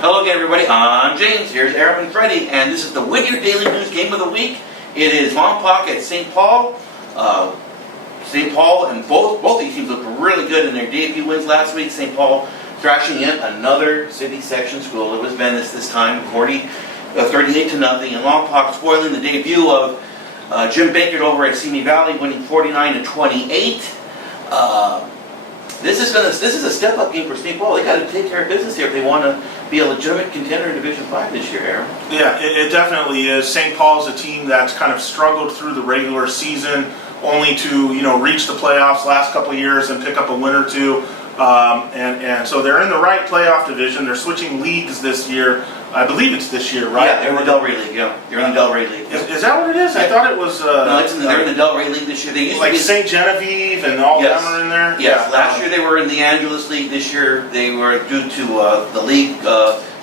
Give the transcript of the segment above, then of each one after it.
Hello again, everybody. I'm James. Here's Aaron and Freddie, and this is the Whittier Daily News Game of the Week. It is Lompoc at St. Paul. St. Paul and both these teams looked really good in their debut wins last week. St. Paul thrashing in another city section school. It was Venice this time, 38-0, and Lompoc spoiling the debut of Jim Baker over at Simi Valley, winning 49-28. This is a step-up game for St. Paul. They got to take care of business here if they want to be a legitimate contender in Division 5 this year, Aaron. Yeah, it definitely is. St. Paul's a team that's kind of struggled through the regular season, only to reach the playoffs last couple of years and pick up a win or two. And so they're in the right playoff division. They're switching leagues this year. I believe it's this year, right? Yeah, they're in the Delray League. Yeah, they're in the Delray League. Is that what it is? I thought it was. No, they're in the Delray League this year. They used like to be St. Genevieve and all them are in there. Yes, last year they were in the Angeles League. This year they were, due to the league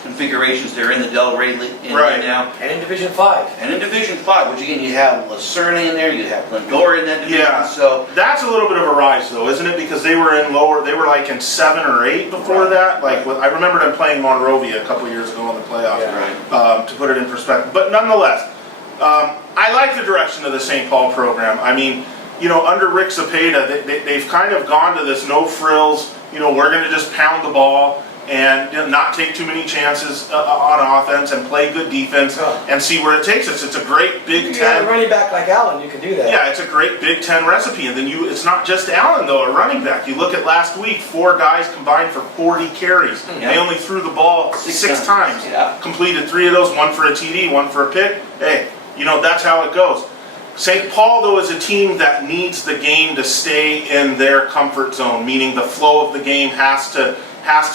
configurations, they're in the Delray League now. And in Division 5. And in Division 5, which again, you have Lucerne in there, you have Glendora in that division. Yeah, so that's a little bit of a rise, though, isn't it? Because they were in lower, they were like in 7 or 8 before that. Like I remember them playing Monrovia a couple years ago in the playoffs. Yeah. To put it in perspective, but nonetheless, I like the direction of the St. Paul program. I mean, under Rick Zapata, they've kind of gone to this no frills. We're going to just pound the ball and not take too many chances on offense and play good defense and see where it takes us. It's a great Big You Ten. got a running back like Allen, you can do that. Yeah, it's a great Big Ten recipe. And then it's not just Allen, though, a running back. You look at last week, 4 guys combined for 40 carries. Yeah. They only threw the ball 6 times. Yeah. Completed 3 of those, 1 for a TD, 1 for a pick. Hey, that's how it goes. St. Paul, though, is a team that needs the game to stay in their comfort zone, meaning the flow of the game has to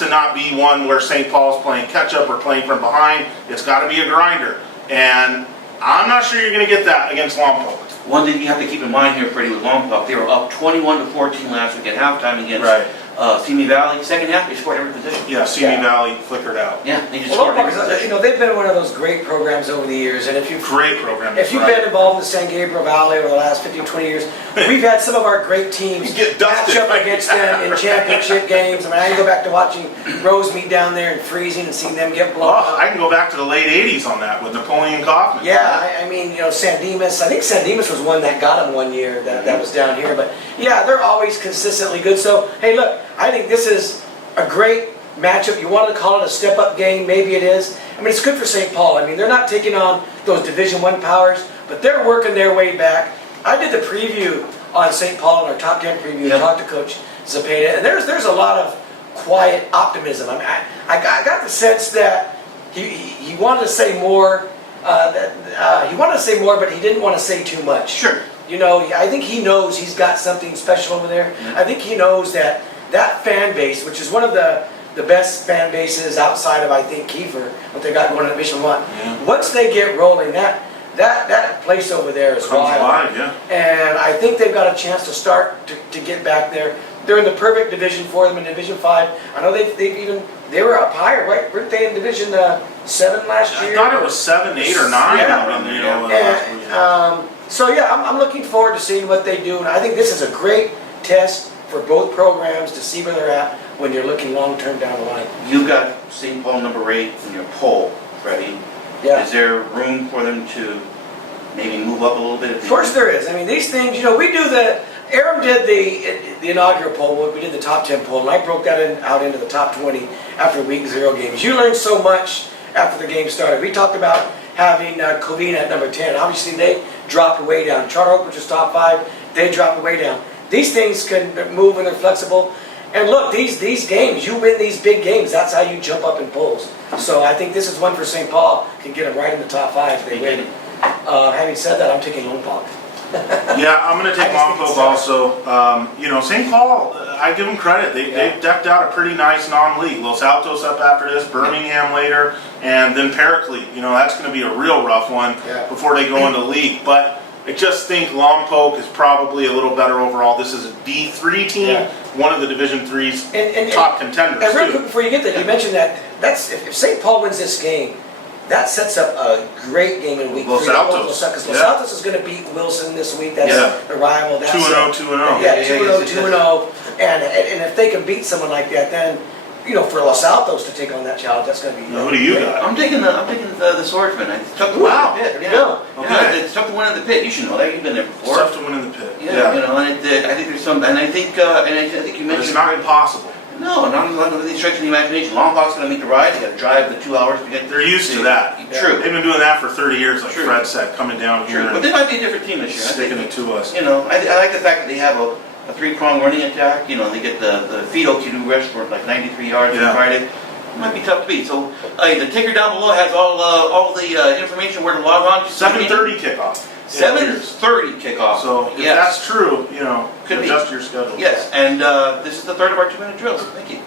not be one where St. Paul's playing catch-up or playing from behind. It's got to be a grinder. And I'm not sure you're going to get that against Lompoc. one thing you have to keep in mind here, Freddie, with Lompoc, they were up 21-14 last week at halftime against Simi Valley. Second half, they scored every position. Yeah, Simi Valley flickered out. Yeah, they just Well, scored every position. they've been one of those great programs over the years, and if you've Great been involved in the San Gabriel Valley over the last 15, 20 years, we've had some of our great teams match up against them in championship games. I mean, I can go back to watching Rose meet down there and freezing and seeing them get blown up. I can go back to the late 80s on that with Napoleon Kaufman. Yeah, I mean, San Dimas, I think San Dimas was one that got him one year that was down here. But yeah, they're always consistently good. So, hey, look, I think this is a great matchup. You want to call it a step-up game, maybe it is. I mean, it's good for St. Paul. I mean, they're not taking on those Division I powers, but they're working their way back. I did the preview on St. Paul in our top 10 preview. Talked to Coach Zapata, and there's a lot of quiet optimism. I mean, I got the sense that he wanted to say more. He wanted to say more, but he didn't want to say too much. Sure. I think he knows he's got something special over there. I think he knows that fan base, which is one of the best fan bases outside of, I think, Kiefer, what they got going on at Mission 1. Once they get rolling, that place over there is wild. And I think they've got a chance to start to get back there. They're in the perfect division for them in Division 5. I know they were up higher, right? Weren't they in Division 7 last year? I thought it was 7, 8, or 9. So yeah, I'm looking forward to seeing what they do, and I think this is a great test for both programs to see where they're at when you're looking long-term down the line. You've got St. Paul number 8 in your poll, Freddie. Yeah. Is there room for them to maybe move up a little bit? Of course there is. I mean, these things, we do Aram did the inaugural poll, we did the top 10 poll, and I broke that out into the top 20 after week 0 games. You learn so much after the game started. We talked about having Covina at number 10. Obviously, they dropped way down. Charter Oak, which was top 5, they dropped way down. These things can move when they're flexible. And look, these games, you win these big games, that's how you jump up in polls. So I think this is one for St. Paul, can get them right in the top 5 if they win. Having said that, I'm taking Lompoc. Yeah, I'm going to take Lompoc also. St. Paul, I give them credit. They've decked out a pretty nice non-league. Los Altos up after this, Birmingham later, and then Paraclete. That's going to be a real rough one before they go into league. But I just think Lompoc is probably a little better overall. This is a D3 team, one of the Division 3's top contenders. And real quick before you get there, you mentioned that's if St. Paul wins this game, that sets up a great game in week 3. Los Altos. Because Los Altos is going to beat Wilson this week. That's the rival. 2-0, 2-0. Yeah, 2-0, 2-0. And if they can beat someone like that, then for Los Altos to take on that challenge, that's going to be. Now, who do you got? I'm taking the swordsman. I took the Wow. one in the pit. There you go. Yeah, it's tough to win in the pit. You should know that. You've been there before. Tough to win in the pit. Yeah, and I think there's some, and I think you But mentioned. it's not impossible. No, not really stretching the imagination. Lompoc's going to make the ride. They got to drive the 2 hours to get. They're used to that. True. They've been doing that for 30 years, like True. Fred said, coming down here True. But and they might be a different team this year. I sticking think. it to us. I like the fact that they have a three-prong running attack. They get the Fido to do rush for like 93 yards Yeah. on Friday. It might be tough to beat. So the ticker down below has all the information where to log on. 7:30 kickoff. 7:30 kickoff. So if yes. that's true, Could be. adjust your schedule. Yes, and this is the third of our 2-minute drills. Thank you.